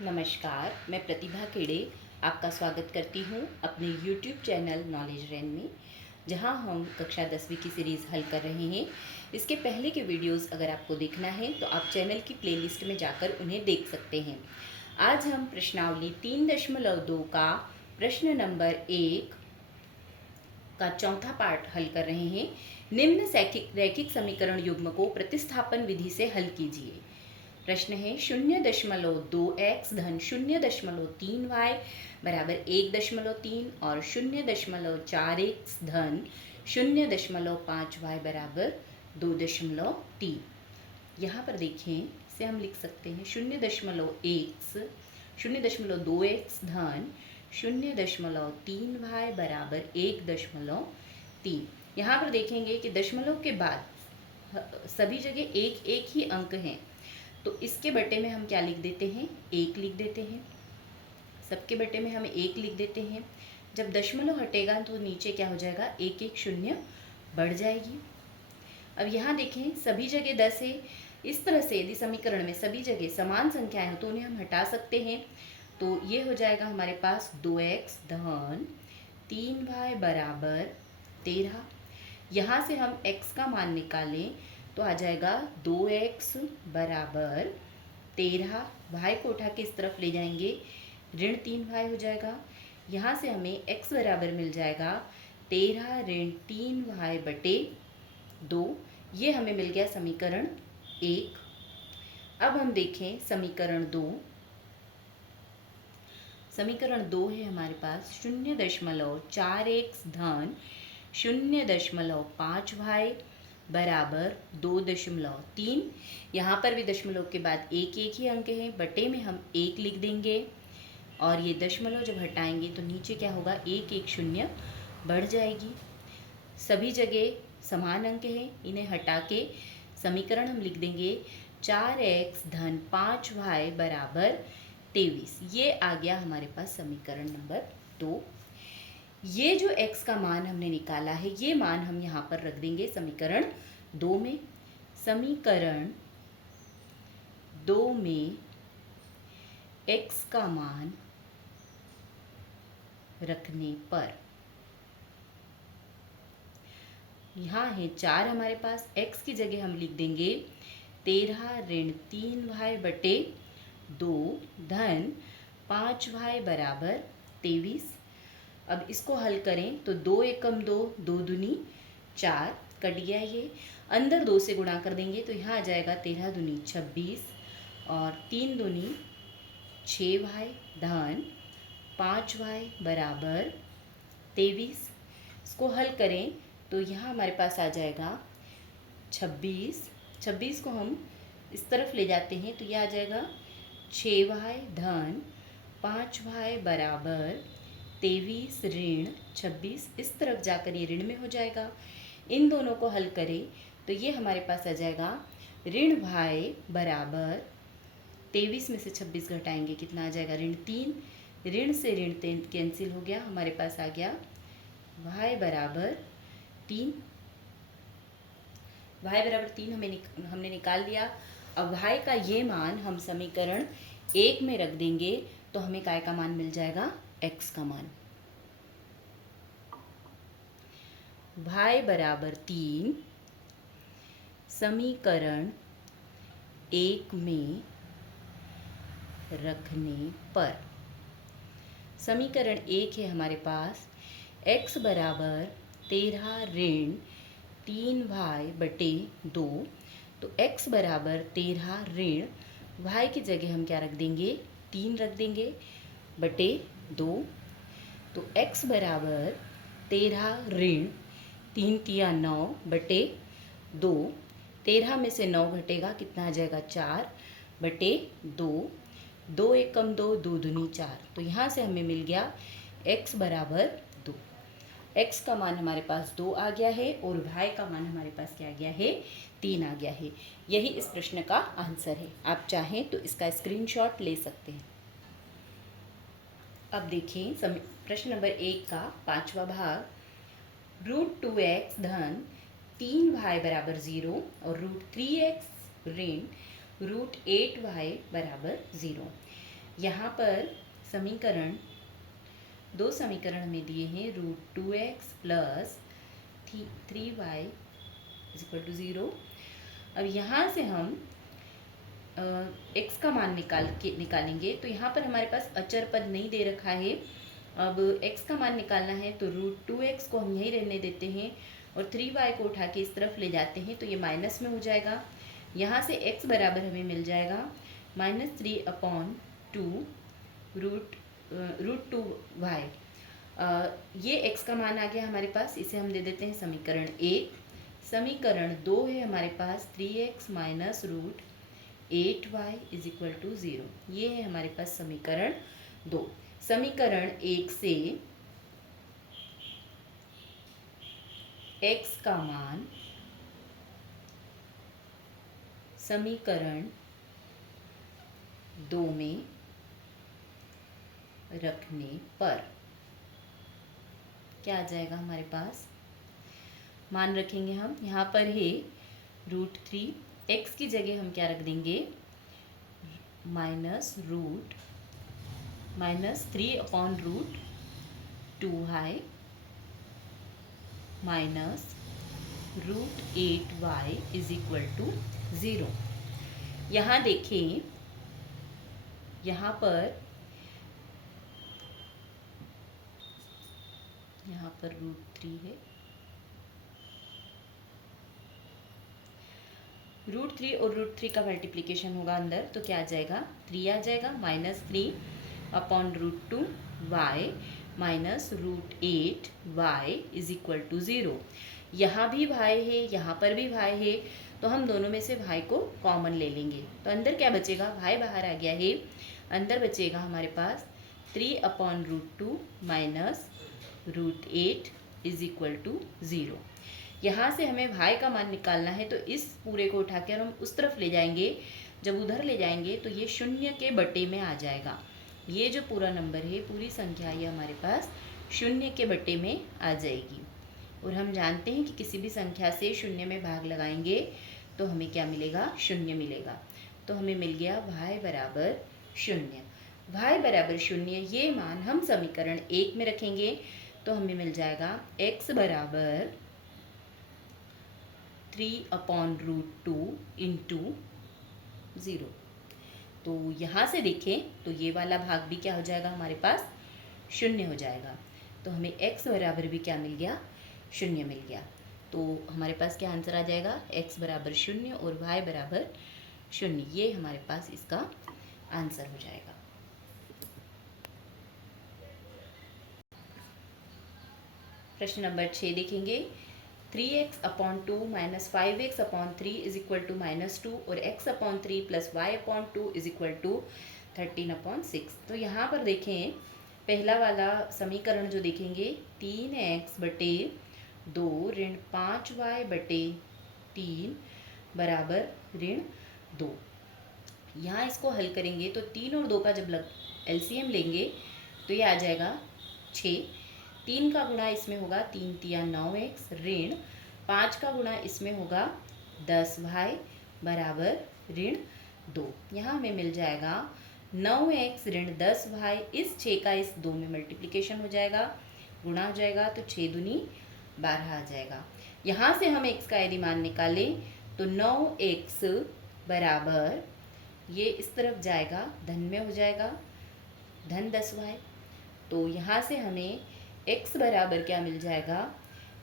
नमस्कार, मैं प्रतिभा केड़े आपका स्वागत करती हूँ अपने YouTube चैनल नॉलेज रैन में, जहाँ हम कक्षा 10वीं की सीरीज़ हल कर रहे हैं। इसके पहले के वीडियोस अगर आपको देखना है तो आप चैनल की प्लेलिस्ट में जाकर उन्हें देख सकते हैं। आज हम प्रश्नावली 3.2 का प्रश्न नंबर 1 का चौथा पार्ट हल कर रहे हैं। निम्न रैखिक समीकरण युग्म को प्रतिस्थापन विधि से हल कीजिए। प्रश्न है 0.2x धन 0.3y बराबर 1.3 और 0.4x धन 0.5y बराबर 2.3। यहाँ पर देखें, इसे हम लिख सकते हैं 0.2x धन 0.3y बराबर 1.3। यहाँ पर देखेंगे कि दशमलव के बाद सभी जगह एक एक ही अंक हैं, तो इसके बटे में हम क्या लिख देते हैं, एक लिख देते हैं। सबके बटे में हम एक लिख देते हैं। जब दशमलव हटेगा तो नीचे क्या हो जाएगा, एक एक शून्य बढ़ जाएगी। अब यहाँ देखें, सभी जगह 10 है। इस तरह से यदि समीकरण में सभी जगह समान संख्याएं हो तो उन्हें हम हटा सकते हैं। तो ये हो जाएगा हमारे पास 2x धन 3y बराबर 13। यहाँ से हम x का मान निकालें तो आ जाएगा 2x बराबर 13। y को उठा के इस तरफ ले जाएंगे, ऋण 3y हो जाएगा। यहाँ से हमें x बराबर मिल जाएगा 13 ऋण 3y बटे 2। ये हमें मिल गया समीकरण 1। अब हम देखें समीकरण 2। समीकरण 2 है हमारे पास 0.4x धन 0.5y बराबर 2.3। यहाँ पर भी दशमलव के बाद एक एक ही अंक हैं, बटे में हम एक लिख देंगे और ये दशमलव जब हटाएंगे तो नीचे क्या होगा, एक एक शून्य बढ़ जाएगी। सभी जगह समान अंक हैं, इन्हें हटा के समीकरण हम लिख देंगे 4x धन 5y बराबर 23। ये आ गया हमारे पास समीकरण नंबर 2। ये जो x का मान हमने निकाला है, ये मान हम यहाँ पर रख देंगे समीकरण 2 में। समीकरण 2 में x का मान रखने पर यहाँ है 4 हमारे पास, x की जगह हम लिख देंगे 13 ऋण 3y बटे 2 धन 5y बराबर 23। अब इसको हल करें तो 2 एकम 2, 2 दूनी 4, कट गया ये। अंदर 2 से गुणा कर देंगे तो यहाँ आ जाएगा 13 दूनी 26 और 3 दूनी 6y धन 5y बराबर 23। इसको हल करें तो यहाँ हमारे पास आ जाएगा 26 को हम इस तरफ ले जाते हैं तो यह आ जाएगा 6y धन 5y बराबर 23 ऋण 26। इस तरफ जाकर ये ऋण में हो जाएगा। इन दोनों को हल करें तो ये हमारे पास आ जाएगा ऋण y बराबर 23 में से 26 घटाएंगे कितना आ जाएगा, ऋण 3। ऋण से ऋण 3 कैंसिल हो गया, हमारे पास आ गया y बराबर 3। y बराबर 3 हमने निकाल लिया। अब y का ये मान हम समीकरण 1 में रख देंगे तो हमें काय का मान मिल जाएगा, x का मान। y बराबर 3 समीकरण 1 में रखने पर, समीकरण 1 है हमारे पास x बराबर 13 ऋण 3y बटे 2। तो x बराबर 13 ऋण y की जगह हम क्या रख देंगे, 3 रख देंगे बटे 2। तो x बराबर 13 ऋण 3 तिया 9 बटे 2। 13 में से 9 घटेगा, कितना आ जाएगा, 4 बटे 2। 2 एकम 2, 2 दूनी 4। तो यहाँ से हमें मिल गया x बराबर 2। x का मान हमारे पास 2 आ गया है और y का मान हमारे पास क्या आ गया है, 3 आ गया है। यही इस प्रश्न का आंसर है। आप चाहें तो इसका स्क्रीनशॉट ले सकते हैं। अब देखें प्रश्न नंबर 1 का 5वां भाग। √2x धन 3y बराबर 0 और √3x ऋण √8y बराबर 0। यहाँ पर समीकरण दो समीकरण हमें दिए हैं √2x plus 3y is equal to 0। अब यहाँ से हम x का मान निकालेंगे। तो यहाँ पर हमारे पास अचर पद नहीं दे रखा है। अब x का मान निकालना है तो √2x को हम यहीं रहने देते हैं और 3y को उठा के इस तरफ ले जाते हैं तो ये माइनस में हो जाएगा। यहाँ से x बराबर हमें मिल जाएगा -3/2 √2y। ये x का मान आ गया हमारे पास, इसे हम दे देते हैं समीकरण 1। समीकरण 2 है हमारे पास 3x minus √8y is equal to 0। ये है हमारे पास समीकरण 2। समीकरण 1 से x का मान समीकरण 2 में रखने पर क्या आ जाएगा हमारे पास, मान रखेंगे हम यहाँ पर है √3। x की जगह हम क्या रख देंगे, -3/√2y minus √8y is equal to 0। यहाँ देखें, यहाँ पर √3 है। √3 और √3 का मल्टीप्लिकेशन होगा अंदर तो क्या आ जाएगा, 3 आ जाएगा। -3/√2y minus √8y is equal to 0। यहाँ भी y है, यहाँ पर भी y है, तो हम दोनों में से y को कॉमन ले लेंगे। तो अंदर क्या बचेगा, y बाहर आ गया है, अंदर बचेगा हमारे पास 3/√2 माइनस √8 इज इक्वल टू 0। यहाँ से हमें y का मान निकालना है तो इस पूरे को उठाकर हम उस तरफ ले जाएंगे। जब उधर ले जाएंगे तो ये 0 के बटे में आ जाएगा। ये जो पूरा नंबर है, पूरी संख्या, ये हमारे पास 0 के बटे में आ जाएगी। और हम जानते हैं कि किसी भी संख्या से 0 में भाग लगाएंगे तो हमें क्या मिलेगा, 0 मिलेगा। तो हमें मिल गया y बराबर 0। y बराबर 0 ये मान हम समीकरण 1 में रखेंगे तो हमें मिल जाएगा x बराबर 3/√2 इंटू 0। तो यहाँ से देखें तो ये वाला भाग भी क्या हो जाएगा, हमारे पास 0 हो जाएगा। तो हमें x बराबर भी क्या मिल गया, 0 मिल गया। तो हमारे पास क्या आंसर आ जाएगा, x बराबर 0 और y बराबर 0। ये हमारे पास इसका आंसर हो जाएगा। प्रश्न नंबर 6 देखेंगे। 3x/2 minus 5x/3 is equal to -2 और x/3 plus y/2 is equal to 13/6। तो यहाँ पर देखें, पहला वाला समीकरण जो देखेंगे 3x/2 ऋण 5y/3 बराबर ऋण 2। यहाँ इसको हल करेंगे तो 3 और 2 का जब LCM लेंगे तो ये आ जाएगा 6। 3 का गुणा इसमें होगा 3 तिया 9x ऋण 5 का गुणा इसमें होगा 10y बराबर ऋण 2। यहाँ हमें मिल जाएगा 9x ऋण 10y। इस 6 का इस 2 में मल्टीप्लिकेशन हो जाएगा, गुणा हो जाएगा तो 6 दूनी 12 आ जाएगा। यहाँ से हम x का यदि मान निकालें तो 9x बराबर, ये इस तरफ जाएगा, धन में हो जाएगा, धन 10y। तो यहाँ से हमें x बराबर क्या मिल जाएगा,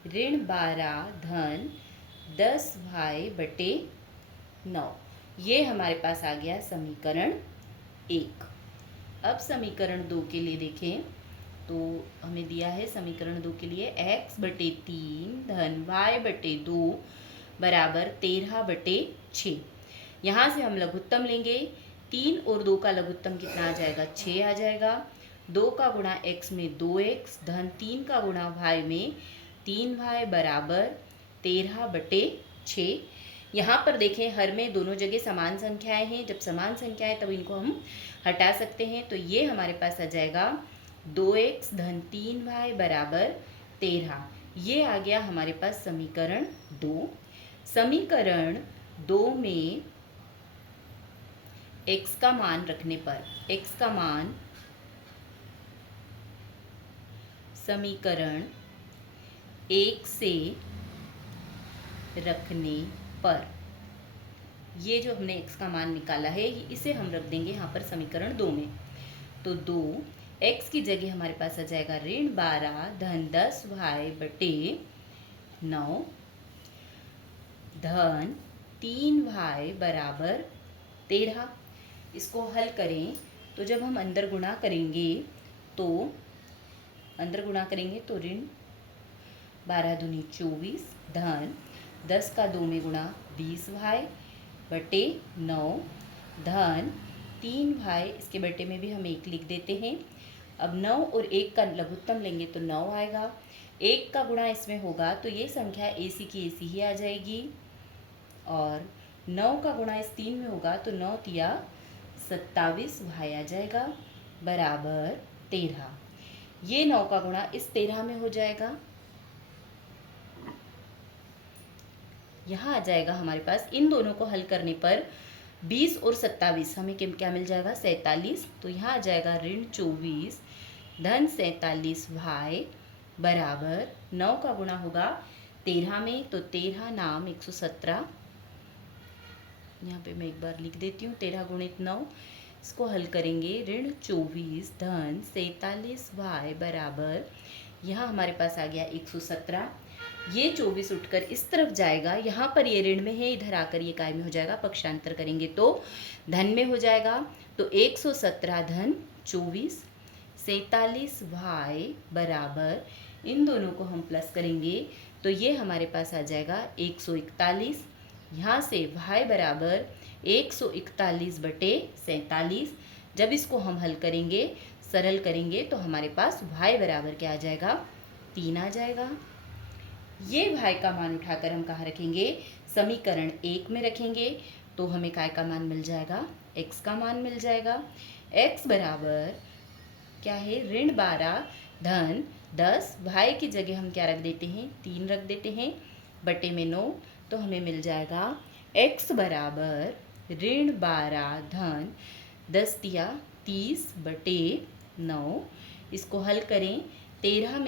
ऋण 12 धन 10y/9। ये हमारे पास आ गया समीकरण 1। अब समीकरण 2 के लिए देखें तो हमें दिया है समीकरण 2 के लिए x/3 धन y/2 बराबर 13/6। यहाँ से हम लघुत्तम लेंगे, 3 और 2 का लघुत्तम कितना आ जाएगा, 6 आ जाएगा। 2 का गुणा x में 2x धन 3 का गुणा y में 3y बराबर 13/6। यहाँ पर देखें, हर में दोनों जगह समान संख्याएं हैं। जब समान संख्याएं तब इनको हम हटा सकते हैं। तो ये हमारे पास आ जाएगा 2x धन 3y बराबर 13। ये आ गया हमारे पास समीकरण 2। समीकरण 2 में x का मान रखने पर, x का मान समीकरण 1 से रखने पर, ये जो हमने x का मान निकाला है इसे हम रख देंगे यहाँ पर समीकरण 2 में। तो 2 x की जगह हमारे पास आ जाएगा ऋण 12 धन 10y बटे 9 धन 3y बराबर 13। इसको हल करें तो जब हम अंदर गुणा करेंगे तो ऋण 12 दूनी 24 धन 10 का 2 में गुणा 20y बटे 9 धन 3y, इसके बटे में भी हम 1 लिख देते हैं। अब 9 और 1 का लघुत्तम लेंगे तो 9 आएगा। 1 का गुणा इसमें होगा तो ये संख्या ऐसी की ऐसी ही आ जाएगी, और 9 का गुणा इस 3 में होगा तो 9 तिया 27 y आ जाएगा बराबर 13। ये 9 का गुणा इस 13 में हो जाएगा, यहाँ आ जाएगा हमारे पास। इन दोनों को हल करने पर 20 और 27 हमें क्या मिल जाएगा 47। तो यहाँ आ जाएगा ऋण 24 धन 47y बराबर 9 का गुणा होगा 13 में, तो 13 नाम 117। यहाँ पे मैं एक बार लिख देती हूँ 13 गुणित 9। इसको हल करेंगे ऋण 24 धन 47y बराबर, यहाँ हमारे पास आ गया 117। ये 24 उठकर इस तरफ जाएगा, यहाँ पर ये ऋण में है, इधर आकर ये काय में हो जाएगा, पक्षांतर करेंगे तो धन में हो जाएगा। तो 117 धन 24 47y बराबर, इन दोनों को हम प्लस करेंगे तो ये हमारे पास आ जाएगा 141। यहाँ से y बराबर 141 बटे 47। जब इसको हम हल करेंगे, सरल करेंगे तो हमारे पास y बराबर क्या आ जाएगा 3 आ जाएगा। ये y का मान उठाकर हम कहाँ रखेंगे, समीकरण 1 में रखेंगे, तो हमें काय का मान मिल जाएगा, x का मान मिल जाएगा। x बराबर क्या है ऋण 12 धन 10, y की जगह हम क्या रख देते हैं 3 रख देते हैं, बटे में 9, तो हमें मिल जाएगा x बराबर ऋण 12 धन 10 तिया 30 बटे 9। इसको हल करें 30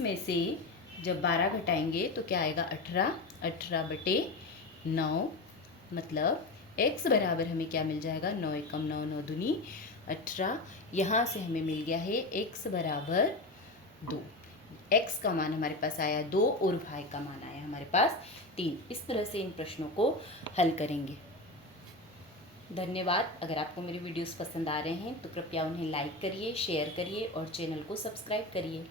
में से जब 12 घटाएंगे तो क्या आएगा 18 बटे 9, मतलब x बराबर हमें क्या मिल जाएगा 9 एकम 9 9 दूनी 18। यहाँ से हमें मिल गया है x बराबर 2। x का मान हमारे पास आया 2 और y का मान आया हमारे पास 3। इस तरह से इन प्रश्नों को हल करेंगे। धन्यवाद। अगर आपको मेरे वीडियोस पसंद आ रहे हैं तो कृपया उन्हें लाइक करिए, शेयर करिए और चैनल को सब्सक्राइब करिए।